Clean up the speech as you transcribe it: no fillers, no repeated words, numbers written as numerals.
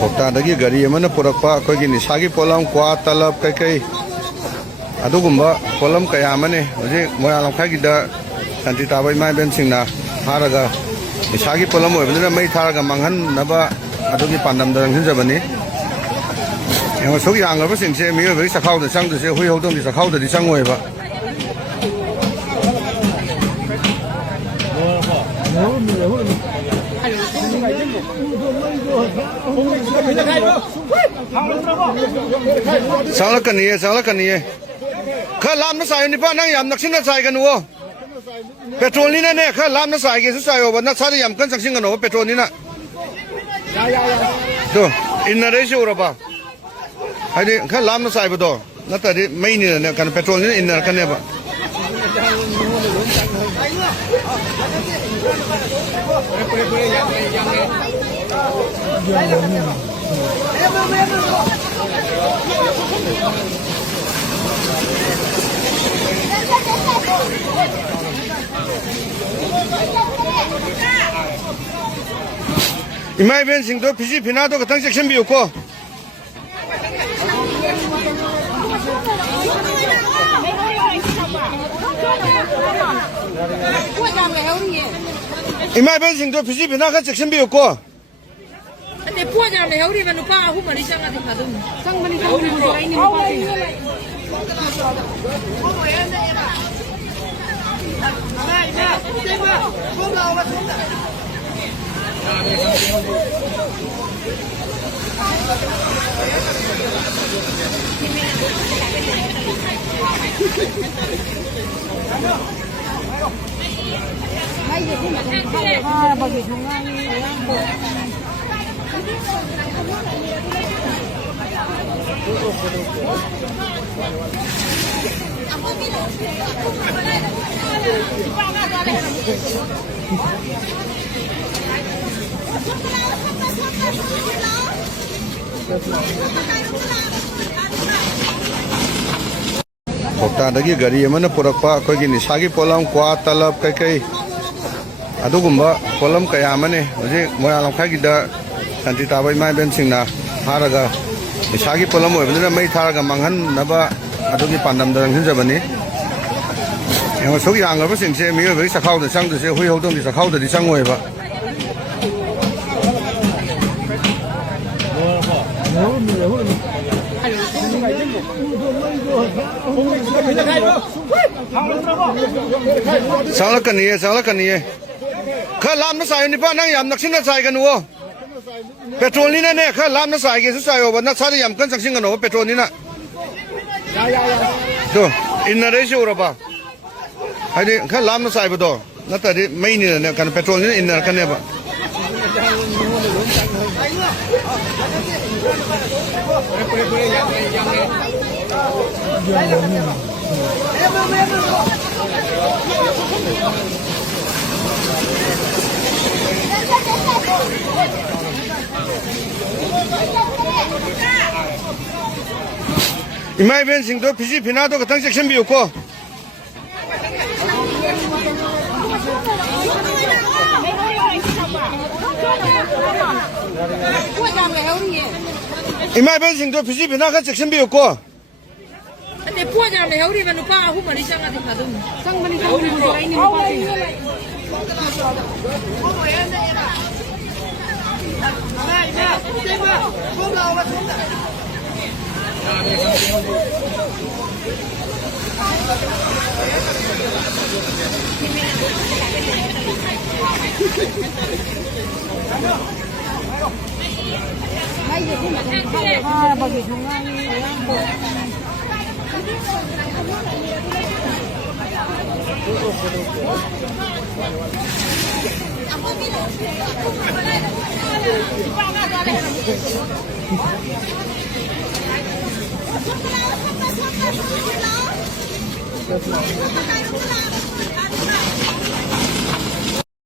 ꯀꯣꯛꯇꯥꯗꯒꯤ ꯒꯥꯔꯤ ꯑꯃꯅ ꯄꯨꯔꯛꯄ ꯑꯩꯈꯣꯏꯒꯤ ꯅꯤꯁꯥꯒꯤ ꯄꯣꯠꯂꯝ ꯀ꯭ꯋꯥ ꯇꯂꯞ ꯀꯩꯀꯩ ꯑꯗꯨꯒꯨꯝꯕ ꯄꯣꯠꯂꯝ ꯀꯌꯥ ꯑꯃꯅꯤ ꯍꯧꯖꯤꯛ ꯃꯣꯏꯔꯥꯡ ꯂꯝꯈꯥꯏꯒꯤꯗ ꯁꯥꯟꯇꯤ ꯇꯥꯕ ꯏꯃꯥ ꯏꯕꯦꯟꯁꯤꯡꯅ ꯐꯥꯔꯒ ꯅꯤꯁꯥꯒꯤ ꯄꯣꯠꯂꯝ ꯑꯣꯏꯕꯅꯤꯅ ꯃꯩ ꯊꯥꯔꯒ ꯃꯥꯡꯍꯟꯅꯕ ꯑꯗꯨꯒꯤ ꯄꯥꯟꯗꯝꯗ ꯂꯪꯁꯤꯟꯖꯕꯅꯤ ꯌꯦꯡꯉꯣ ꯁꯨꯛ ꯌꯥꯝꯈ꯭ꯔꯕꯁꯤꯡꯁꯦ ꯃꯤꯑꯣꯏꯕꯒꯤ ꯆꯈꯥꯎꯗ ꯆꯪꯗꯣꯏꯁꯦ ꯍꯨꯏ ꯍꯧꯗꯣꯡꯒꯤ ꯆꯈꯥꯎꯗꯗꯤ ꯆꯪꯉꯣꯏꯕ ꯆꯪꯂꯛꯀꯅꯤꯌꯦ ꯈꯔ ꯂꯥꯞꯅ ꯆꯥꯏꯌꯨ ꯅꯤꯄꯥ ꯅꯪ ꯌꯥꯝ ꯅꯛꯁꯤꯟꯅ ꯆꯥꯏꯒꯅꯨꯋꯣ ꯄꯦꯇ꯭ꯔꯣꯜꯅꯤꯅꯅꯦ ꯈꯔ ꯂꯥꯞꯅ ꯆꯥꯏꯒꯦꯁꯨ ꯆꯥꯏꯌꯣꯕ ꯅꯁꯥꯗ ꯌꯥꯝ ꯀꯟꯅ ꯆꯪꯁꯤꯟꯒꯅꯣꯕ ꯄꯦꯇ꯭ꯔꯣꯜꯅꯤꯅ ꯇꯣ ꯏꯟꯅꯔꯩꯁꯦ ꯎꯔꯕ ꯍꯥꯏꯗꯤ ꯈꯔ ꯂꯥꯞꯅ ꯆꯥꯏꯕꯗꯣ ꯅꯠꯇ꯭ꯔꯗꯤ ꯃꯩꯅꯤꯅꯅꯦ ꯀꯩꯅꯣ ꯄꯦꯇ꯭ꯔꯣꯜꯅꯤꯅ ꯏꯟꯅꯔꯛꯀꯅꯦꯕ ꯏꯃꯥ ꯏꯕꯦꯟꯁꯤꯡꯗꯣ ꯐꯤꯖꯤ ꯐꯤꯅꯥꯗꯣ ꯈꯤꯇꯪ ꯆꯦꯛꯁꯤꯟꯕꯤꯌꯨꯀꯣ ꯏꯃꯥ ꯏꯕꯦꯟꯁꯤꯡꯗꯣ ꯐꯤꯖꯤ ꯐꯤꯅꯥ ꯈꯔ ꯆꯦꯛꯁꯤꯟꯕꯤꯌꯨꯀꯣ ꯄꯣꯠ ꯌꯥꯝ ꯂꯩꯍꯧꯔꯤꯕ ꯅꯨꯄꯥ ꯑꯍꯨꯝ ꯃꯔꯤ ꯆꯪꯉꯗꯤ ꯐꯗꯧꯅꯤ ꯆꯪꯕꯅꯤ ꯀꯣꯛꯇꯥꯗꯒꯤ ꯒꯥꯔꯤ ꯑꯃꯅ ꯄꯨꯔꯛꯄ ꯑꯩꯈꯣꯏꯒꯤ ꯅꯤꯁꯥꯒꯤ ꯄꯣꯠꯂꯝ ꯀ꯭ꯋꯥ ꯇꯂꯞ ꯀꯩꯀꯩ ꯑꯗꯨꯒꯨꯝꯕ ꯄꯣꯠꯂꯝ ꯀꯌꯥ ꯑꯃꯅꯤ ꯍꯧꯖꯤꯛ ꯃꯣꯏꯔꯥꯡ ꯂꯝꯈꯥꯏꯒꯤꯗ ꯁꯥꯟꯇꯤ ꯇꯥꯕ ꯏꯃꯥ ꯏꯕꯦꯟꯁꯤꯡꯅ ꯐꯥꯔꯒ ꯅꯤꯁꯥꯒꯤ ꯄꯣꯠꯂꯝ ꯑꯣꯏꯕꯅꯤꯅ ꯃꯩ ꯊꯥꯔꯒ ꯃꯥꯡꯍꯟꯅꯕ ꯑꯗꯨꯒꯤ ꯄꯥꯟꯗꯝꯗ ꯂꯪꯁꯤꯟꯖꯕꯅꯤ ꯌꯦꯡꯉꯣ ꯁꯨꯛ ꯌꯥꯝꯈ꯭ꯔꯕꯁꯤꯡꯁꯦ ꯃꯤꯑꯣꯏꯕꯒꯤ ꯆꯈꯥꯎꯗ ꯆꯪꯗꯣꯏꯁꯦ ꯍꯨꯏ ꯍꯧꯗꯣꯡꯒꯤ ꯆꯈꯥꯎꯗꯗꯤ ꯆꯪꯉꯣꯏꯕ ꯆꯪꯂꯛꯀꯅꯤꯌꯦ ꯈꯔ ꯂꯥꯞꯅ ꯆꯥꯏꯌꯨ ꯅꯤꯄꯥ ꯅꯪ ꯌꯥꯝ ꯅꯛꯁꯤꯟꯅ ꯆꯥꯏꯒꯅꯨꯋꯣ ꯄꯦꯇ꯭ꯔꯣꯜꯅꯤꯅꯅꯦ ꯈꯔ ꯂꯥꯞꯅ ꯆꯥꯏꯒꯦꯁꯨ ꯆꯥꯏꯌꯣꯕ ꯅꯁꯥꯗ ꯌꯥꯝ ꯀꯟꯅ ꯆꯪꯁꯤꯟꯒꯅꯣꯕ ꯄꯦꯇ꯭ꯔꯣꯜꯅꯤꯅ ꯇꯣ ꯏꯟꯅꯔꯩꯁꯦ ꯎꯔꯕ ꯍꯥꯏꯗꯤ ꯈꯔ ꯂꯥꯞꯅ ꯆꯥꯏꯕꯗꯣ ꯅꯠꯇ꯭ꯔꯗꯤ ꯃꯩꯅꯤꯅꯅꯦ ꯀꯩꯅꯣ ꯄꯦꯇ꯭ꯔꯣꯜꯅꯤꯅ ꯏꯟꯅꯔꯛꯀꯅꯦꯕ ꯏꯃꯥ ꯏꯕꯦꯟꯁꯤꯡꯗꯣ ꯐꯤꯖꯤ ꯐꯤꯅꯥꯗꯣ ꯈꯤꯇꯪ ꯆꯦꯛꯁꯤꯟꯕꯤꯌꯨꯀꯣ ꯏꯃꯥ ꯏꯕꯦꯟꯁꯤꯡꯗꯣ ꯐꯤꯖꯤ ꯐꯤꯅꯥ ꯈꯔ ꯆꯦꯛꯁꯤꯟꯕꯤꯌꯨꯀꯣ ꯄꯣꯠ ꯌꯥꯝ ꯂꯩꯍꯧꯔꯤꯕ ꯅꯨꯄꯥ ꯑꯍꯨꯝ ꯃꯔꯤ ꯆꯪꯉꯗꯤ ꯐꯗꯧꯅꯤ ꯆꯪꯕꯅꯤ